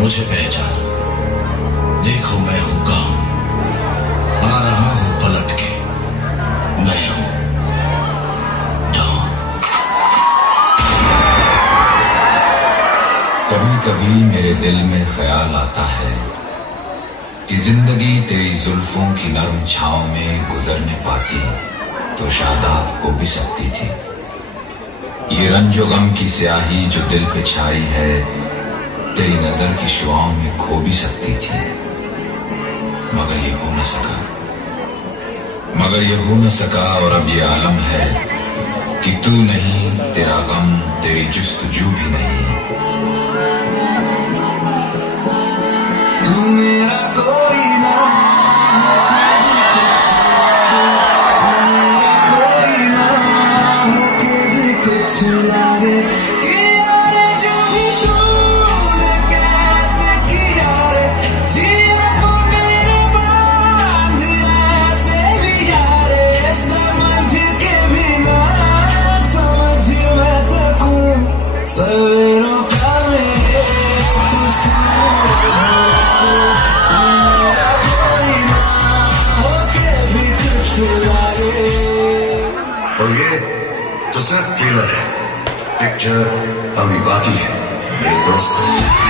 मुझे पहचानो, देखो मैं हूं कौन, आ रहा हूं पलट के, मैं हूं डॉन। कभी कभी मेरे दिल में ख्याल आता है कि जिंदगी तेरी जुल्फों की नरम छांव में गुजरने पाती तो शादाब हो भी सकती थी। ये रंजो गम की स्याही जो दिल पे छाई है तेरी नजर की शुआओं में खो भी सकती थी, मगर ये हो न सका, मगर ये हो न सका। और अब ये आलम है कि तू नहीं, तेरा गम, तेरी जुस्तजू भी नहीं। तू मेरा कोई ना, तू मेरा कोई ना होके भी कुछ लागे कि यारे जो भी तूने कैसे किया रे, जीना को मेरे बांध ऐसे लिया रे, समझ के भी ना समझ मैं सकूं सवेरों का मेरे तुझसे। और ये तो सिर्फ ट्रेलर है, पिक्चर अभी बाकी है मेरे दोस्त।